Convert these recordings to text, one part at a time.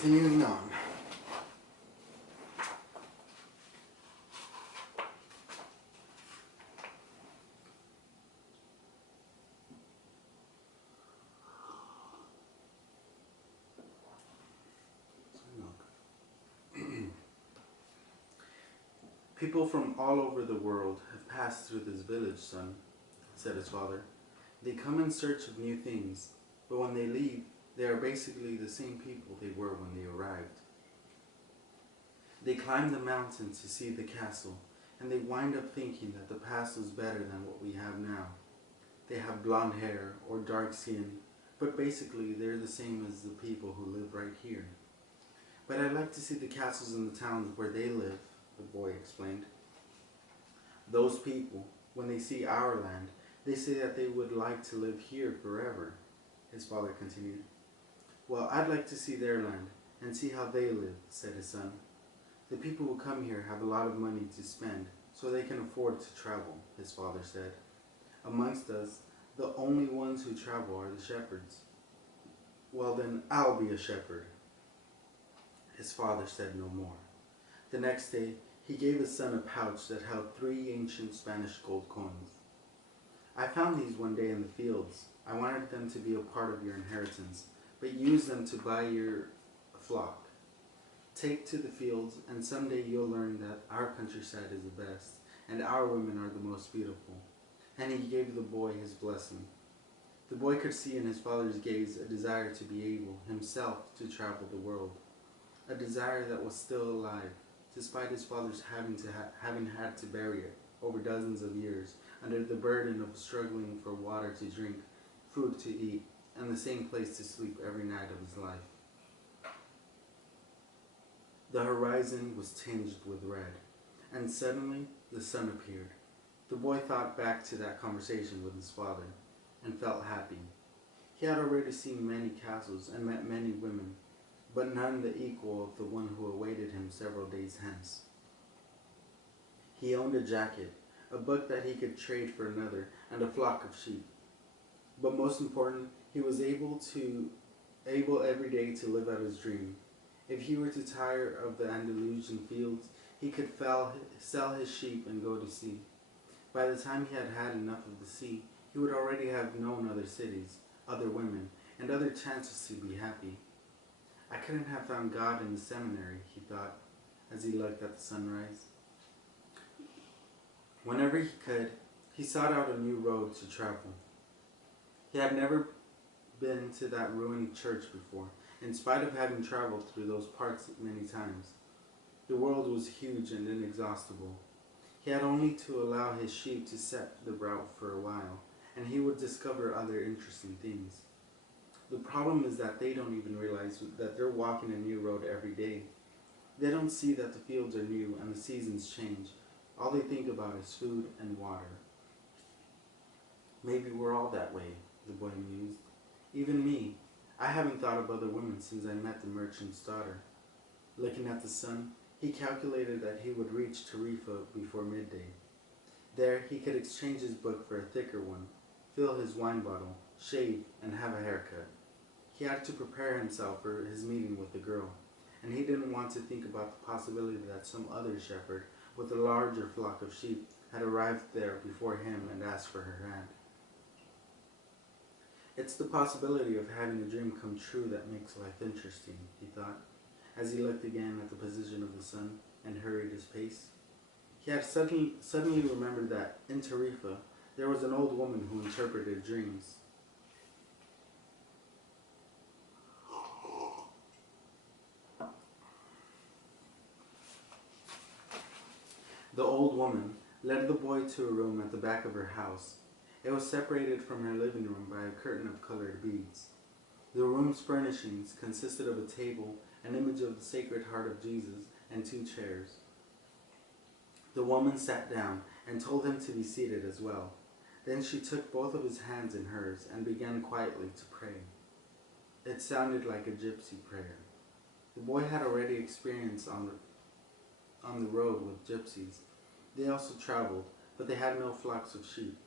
Continuing on. People from all over the world have passed through this village, son, said his father. They come in search of new things, but when they leave, they are basically the same people they were when they arrived. They climb the mountain to see the castle, and they wind up thinking that the past was better than what we have now. They have blonde hair or dark skin, but basically they're the same as the people who live right here. But I'd like to see the castles in the towns where they live, the boy explained. Those people, when they see our land, they say that they would like to live here forever, his father continued. Well, I'd like to see their land and see how they live, said his son. The people who come here have a lot of money to spend, so they can afford to travel, his father said. Amongst us, the only ones who travel are the shepherds. Well then, I'll be a shepherd. His father said no more. The next day, he gave his son a pouch that held 3 ancient Spanish gold coins. I found these one day in the fields. I wanted them to be a part of your inheritance, but use them to buy your flock. Take to the fields, and someday you'll learn that our countryside is the best, and our women are the most beautiful. And he gave the boy his blessing. The boy could see in his father's gaze a desire to be able, himself, to travel the world. A desire that was still alive, despite his father's having had to bury it over dozens of years, under the burden of struggling for water to drink, food to eat, and the same place to sleep every night of his life. The horizon was tinged with red, and suddenly the sun appeared. The boy thought back to that conversation with his father, and felt happy. He had already seen many castles and met many women, but none the equal of the one who awaited him several days hence. He owned a jacket, a book that he could trade for another, and a flock of sheep. But most important, he was able every day to live out his dream. If he were to tire of the Andalusian fields, he could sell his sheep and go to sea. By the time he had had enough of the sea, he would already have known other cities, other women, and other chances to be happy. I couldn't have found God in the seminary, he thought, as he looked at the sunrise. Whenever he could, he sought out a new road to travel. He had never been to that ruined church before, in spite of having traveled through those parts many times. The world was huge and inexhaustible. He had only to allow his sheep to set the route for a while, and he would discover other interesting things. The problem is that they don't even realize that they're walking a new road every day. They don't see that the fields are new and the seasons change. All they think about is food and water. Maybe we're all that way, the boy mused. Even me. I haven't thought of other women since I met the merchant's daughter. Looking at the sun, he calculated that he would reach Tarifa before midday. There he could exchange his book for a thicker one, fill his wine bottle, shave, and have a haircut. He had to prepare himself for his meeting with the girl, and he didn't want to think about the possibility that some other shepherd with a larger flock of sheep had arrived there before him and asked for her hand. It's the possibility of having a dream come true that makes life interesting, he thought, as he looked again at the position of the sun and hurried his pace. He had suddenly remembered that, in Tarifa, there was an old woman who interpreted dreams. The old woman led the boy to a room at the back of her house. It was separated from her living room by a curtain of colored beads. The room's furnishings consisted of a table, an image of the Sacred Heart of Jesus, and 2 chairs. The woman sat down and told him to be seated as well. Then she took both of his hands in hers and began quietly to pray. It sounded like a gypsy prayer. The boy had already experience on the road with gypsies. They also traveled, but they had no flocks of sheep.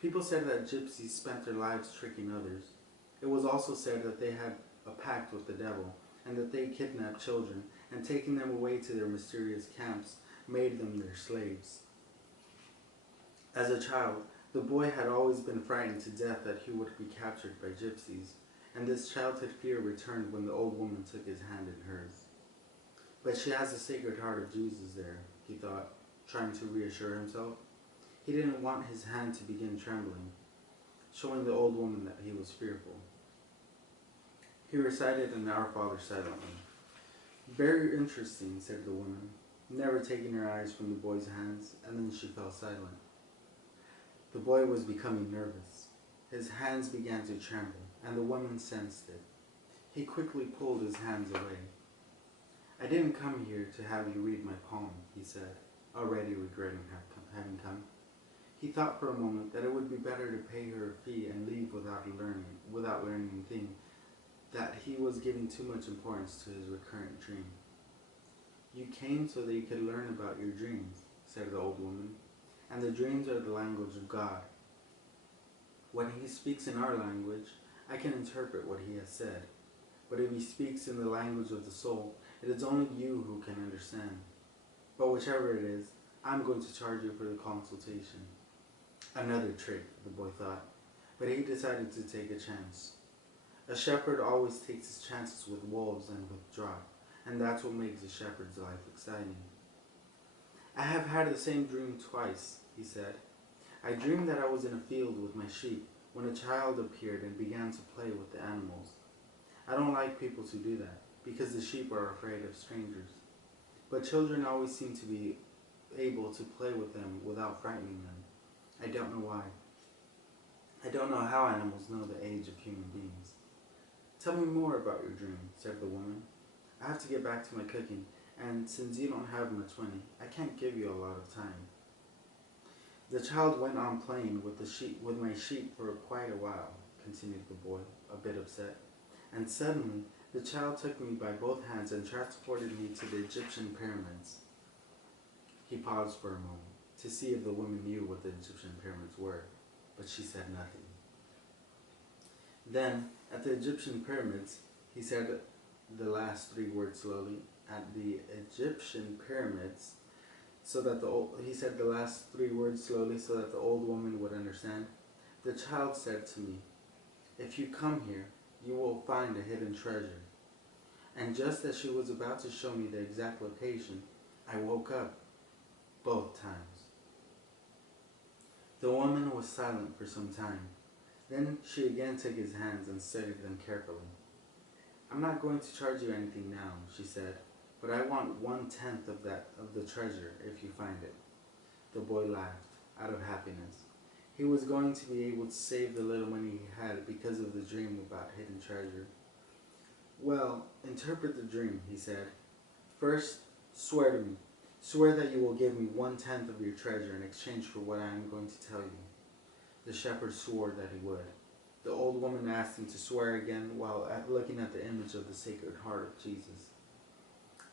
People said that gypsies spent their lives tricking others. It was also said that they had a pact with the devil, and that they kidnapped children and taking them away to their mysterious camps made them their slaves. As a child, the boy had always been frightened to death that he would be captured by gypsies, and this childhood fear returned when the old woman took his hand in hers. But she has the Sacred Heart of Jesus there, he thought, trying to reassure himself. He didn't want his hand to begin trembling, showing the old woman that he was fearful. He recited an Our Father silently. Very interesting, said the woman, never taking her eyes from the boy's hands, and then she fell silent. The boy was becoming nervous. His hands began to tremble, and the woman sensed it. He quickly pulled his hands away. I didn't come here to have you read my poem, he said, already regretting having come. He thought for a moment that it would be better to pay her a fee and leave without learning anything, that he was giving too much importance to his recurrent dream. You came so that you could learn about your dreams, said the old woman, and the dreams are the language of God. When he speaks in our language, I can interpret what he has said, but if he speaks in the language of the soul, it is only you who can understand. But whichever it is, I'm going to charge you for the consultation. Another trick, the boy thought, but he decided to take a chance. A shepherd always takes his chances with wolves and with drought, and that's what makes a shepherd's life exciting. I have had the same dream twice, he said. I dreamed that I was in a field with my sheep when a child appeared and began to play with the animals. I don't like people to do that, because the sheep are afraid of strangers. But children always seem to be able to play with them without frightening them. I don't know why. I don't know how animals know the age of human beings. Tell me more about your dream, said the woman. I have to get back to my cooking, and since you don't have much money, I can't give you a lot of time. The child went on playing with my sheep for quite a while, continued the boy, a bit upset. And suddenly, the child took me by both hands and transported me to the Egyptian pyramids. He paused for a moment to see if the woman knew what the Egyptian pyramids were, but she said nothing. Then, at the Egyptian pyramids, he said the last three words slowly. At the Egyptian pyramids, he said the last three words slowly so that the old woman would understand. The child said to me, if you come here, you will find a hidden treasure. And just as she was about to show me the exact location, I woke up, both times. The woman was silent for some time. Then she again took his hands and studied them carefully. I'm not going to charge you anything now, she said, but I want 1/10 of the treasure if you find it. The boy laughed, out of happiness. He was going to be able to save the little money he had because of the dream about hidden treasure. Well, interpret the dream, he said. First, swear to me. Swear that you will give me 1/10 of your treasure in exchange for what I am going to tell you. The shepherd swore that he would. The old woman asked him to swear again while looking at the image of the Sacred Heart of Jesus.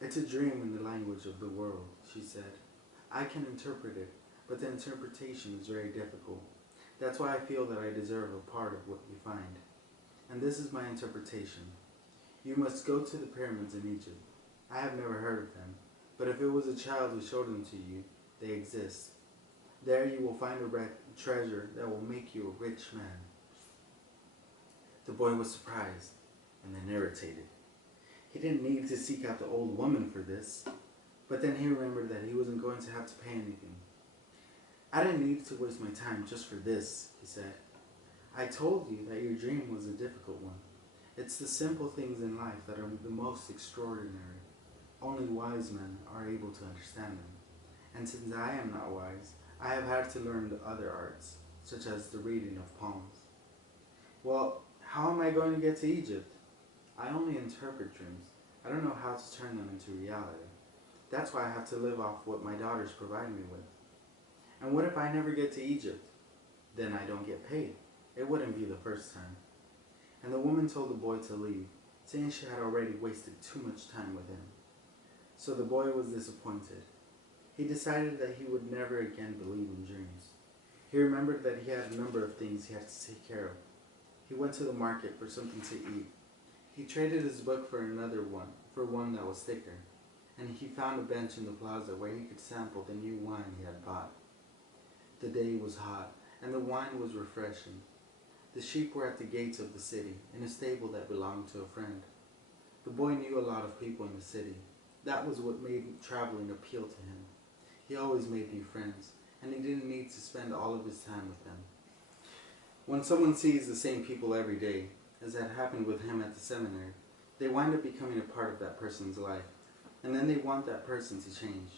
It's a dream in the language of the world, she said. I can interpret it, but the interpretation is very difficult. That's why I feel that I deserve a part of what you find. And this is my interpretation. You must go to the pyramids in Egypt. I have never heard of them, but if it was a child who showed them to you, they exist. There you will find a treasure that will make you a rich man. The boy was surprised and then irritated. He didn't need to seek out the old woman for this, but then he remembered that he wasn't going to have to pay anything. I didn't need to waste my time just for this, he said. I told you that your dream was a difficult one. It's the simple things in life that are the most extraordinary. Only wise men are able to understand them. And since I am not wise, I have had to learn the other arts, such as the reading of palms. Well, how am I going to get to Egypt? I only interpret dreams. I don't know how to turn them into reality. That's why I have to live off what my daughters provide me with. And what if I never get to Egypt? Then I don't get paid. It wouldn't be the first time. And the woman told the boy to leave, saying she had already wasted too much time with him. So the boy was disappointed. He decided that he would never again believe in dreams. He remembered that he had a number of things he had to take care of. He went to the market for something to eat. He traded his book for another one, for one that was thicker, and he found a bench in the plaza where he could sample the new wine he had bought. The day was hot, and the wine was refreshing. The sheep were at the gates of the city, in a stable that belonged to a friend. The boy knew a lot of people in the city. That was what made traveling appeal to him. He always made new friends, and he didn't need to spend all of his time with them. When someone sees the same people every day, as had happened with him at the seminary, they wind up becoming a part of that person's life, and then they want that person to change.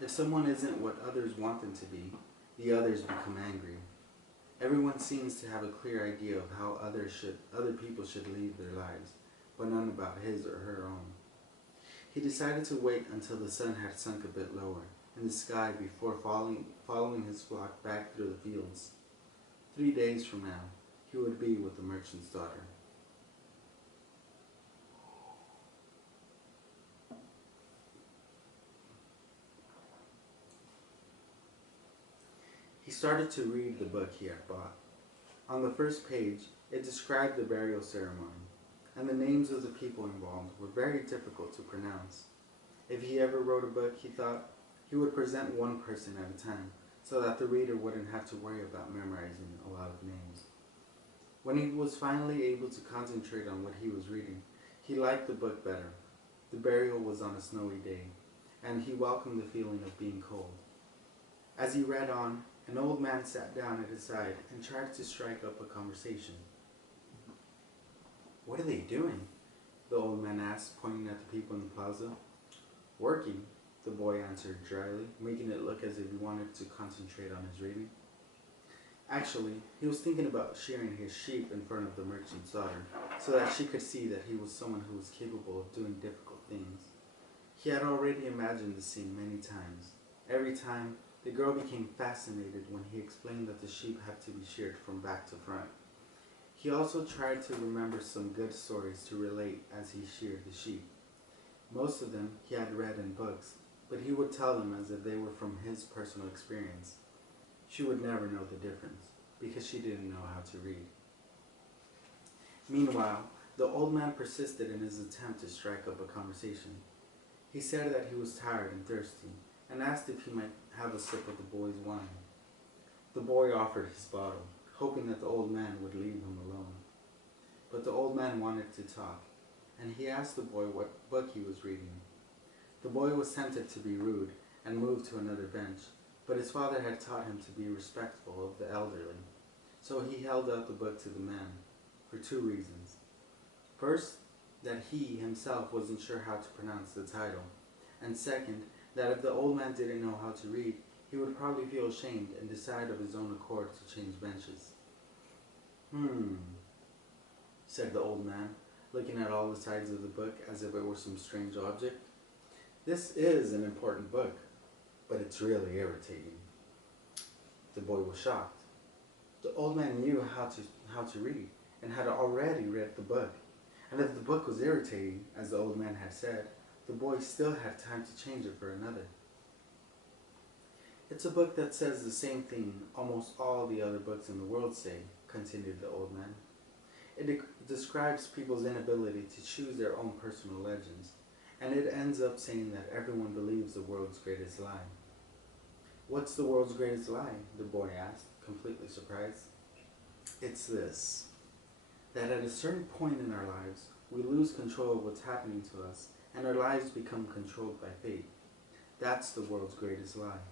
If someone isn't what others want them to be, the others become angry. Everyone seems to have a clear idea of how other people should lead their lives, but none about his or her own. He decided to wait until the sun had sunk a bit lower in the sky before following his flock back through the fields. 3 days from now, he would be with the merchant's daughter. He started to read the book he had bought. On the first page, it described the burial ceremony, and the names of the people involved were very difficult to pronounce. If he ever wrote a book, he thought, he would present one person at a time, so that the reader wouldn't have to worry about memorizing a lot of names. When he was finally able to concentrate on what he was reading, he liked the book better. The burial was on a snowy day, and he welcomed the feeling of being cold. As he read on, an old man sat down at his side and tried to strike up a conversation. "What are they doing?" the old man asked, pointing at the people in the plaza. "Working," the boy answered dryly, making it look as if he wanted to concentrate on his reading. Actually, he was thinking about shearing his sheep in front of the merchant's daughter, so that she could see that he was someone who was capable of doing difficult things. He had already imagined the scene many times. Every time, the girl became fascinated when he explained that the sheep had to be sheared from back to front. He also tried to remember some good stories to relate as he sheared the sheep. Most of them he had read in books, but he would tell them as if they were from his personal experience. She would never know the difference, because she didn't know how to read. Meanwhile, the old man persisted in his attempt to strike up a conversation. He said that he was tired and thirsty, and asked if he might have a sip of the boy's wine. The boy offered his bottle, hoping that the old man would leave him alone. But the old man wanted to talk, and he asked the boy what book he was reading. The boy was tempted to be rude and moved to another bench, but his father had taught him to be respectful of the elderly, so he held out the book to the man, for 2 reasons. First, that he himself wasn't sure how to pronounce the title, and second, that if the old man didn't know how to read, he would probably feel ashamed and decide of his own accord to change benches. Said the old man, looking at all the sides of the book as if it were some strange object. "This is an important book, but it's really irritating." The boy was shocked. The old man knew how to read, and had already read the book. And if the book was irritating, as the old man had said, the boy still had time to change it for another. "It's a book that says the same thing almost all the other books in the world say," continued the old man. "It describes people's inability to choose their own personal legends, and it ends up saying that everyone believes the world's greatest lie." "What's the world's greatest lie?" the boy asked, completely surprised. "It's this, that at a certain point in our lives, we lose control of what's happening to us, and our lives become controlled by fate. That's the world's greatest lie."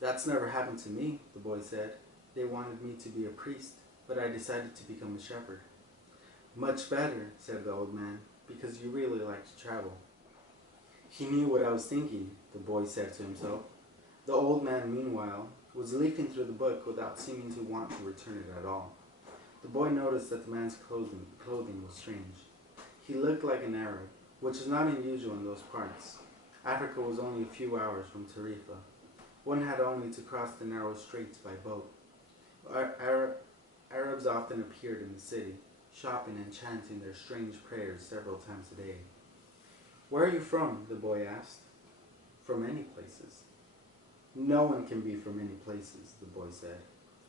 "That's never happened to me," the boy said. "They wanted me to be a priest, but I decided to become a shepherd." "Much better," said the old man, "because you really like to travel." He knew what I was thinking, the boy said to himself. The old man, meanwhile, was leafing through the book without seeming to want to return it at all. The boy noticed that the man's clothing was strange. He looked like an Arab, which is not unusual in those parts. Africa was only a few hours from Tarifa. One had only to cross the narrow straits by boat. Arabs often appeared in the city, shopping and chanting their strange prayers several times a day. "Where are you from?" the boy asked. "From any places." "No one can be from any places," the boy said.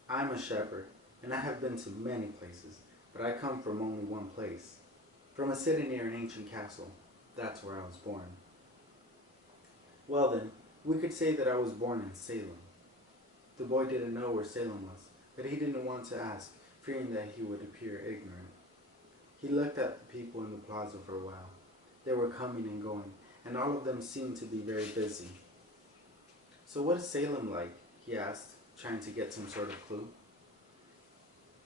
"I'm a shepherd, and I have been to many places, but I come from only one place." from a city near an ancient castle. That's where I was born. Well then, we could say that I was born in Salem. The boy didn't know where Salem was, but he didn't want to ask, fearing that he would appear ignorant. He looked at the people in the plaza for a while. They were coming and going, and all of them seemed to be very busy. "So what is Salem like?" he asked, trying to get some sort of clue.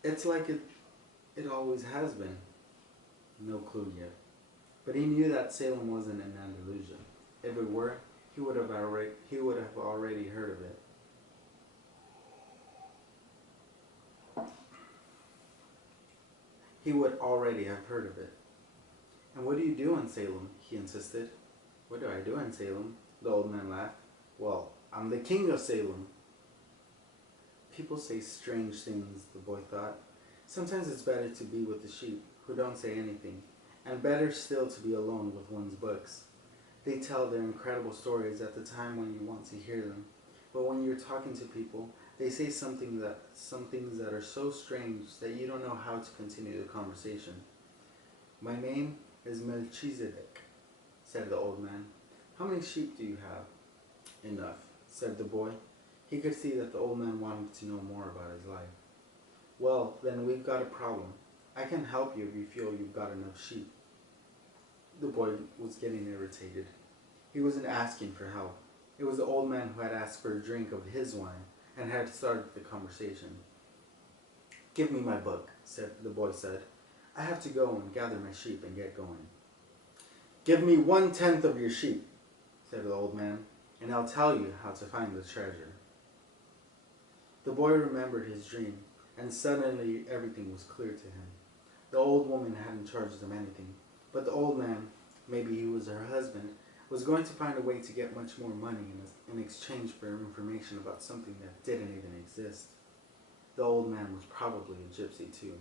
"It's like it always has been." No clue yet. But he knew that Salem wasn't in Andalusia. If it were, he would have already heard of it. He would already have heard of it. "And what do you do in Salem?" he insisted. "What do I do in Salem?" the old man laughed. "Well, I'm the king of Salem." People say strange things, the boy thought. Sometimes it's better to be with the sheep, who don't say anything, and better still to be alone with one's books. They tell their incredible stories at the time when you want to hear them, but when you're talking to people, they say some things that are so strange that you don't know how to continue the conversation. "My name is Melchizedek," said the old man. "How many sheep do you have?" "Enough," said the boy. He could see that the old man wanted to know more about his life. "Well, then we've got a problem. I can help you if you feel you've got enough sheep." The boy was getting irritated. He wasn't asking for help. It was the old man who had asked for a drink of his wine and had started the conversation. "Give me my book," the boy said. "I have to go and gather my sheep and get going." "Give me 1/10 of your sheep," said the old man, "and I'll tell you how to find the treasure." The boy remembered his dream, and suddenly everything was clear to him. The old woman hadn't charged him anything, but the old man, maybe he was her husband, was going to find a way to get much more money in exchange for information about something that didn't even exist. The old man was probably a gypsy too.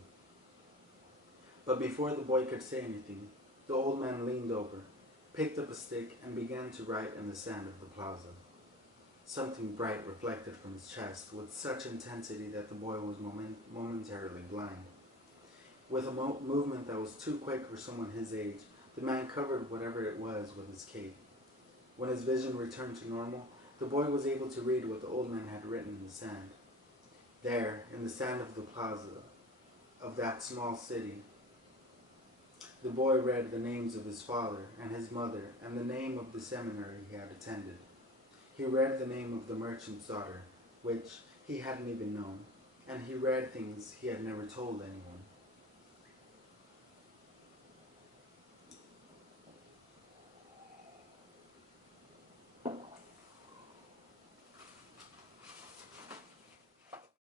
But before the boy could say anything, the old man leaned over, picked up a stick, and began to write in the sand of the plaza. Something bright reflected from his chest with such intensity that the boy was momentarily blind. With a movement that was too quick for someone his age, the man covered whatever it was with his cape. When his vision returned to normal, the boy was able to read what the old man had written in the sand. There, in the sand of the plaza of that small city, the boy read the names of his father and his mother and the name of the seminary he had attended. He read the name of the merchant's daughter, which he hadn't even known, and he read things he had never told anyone.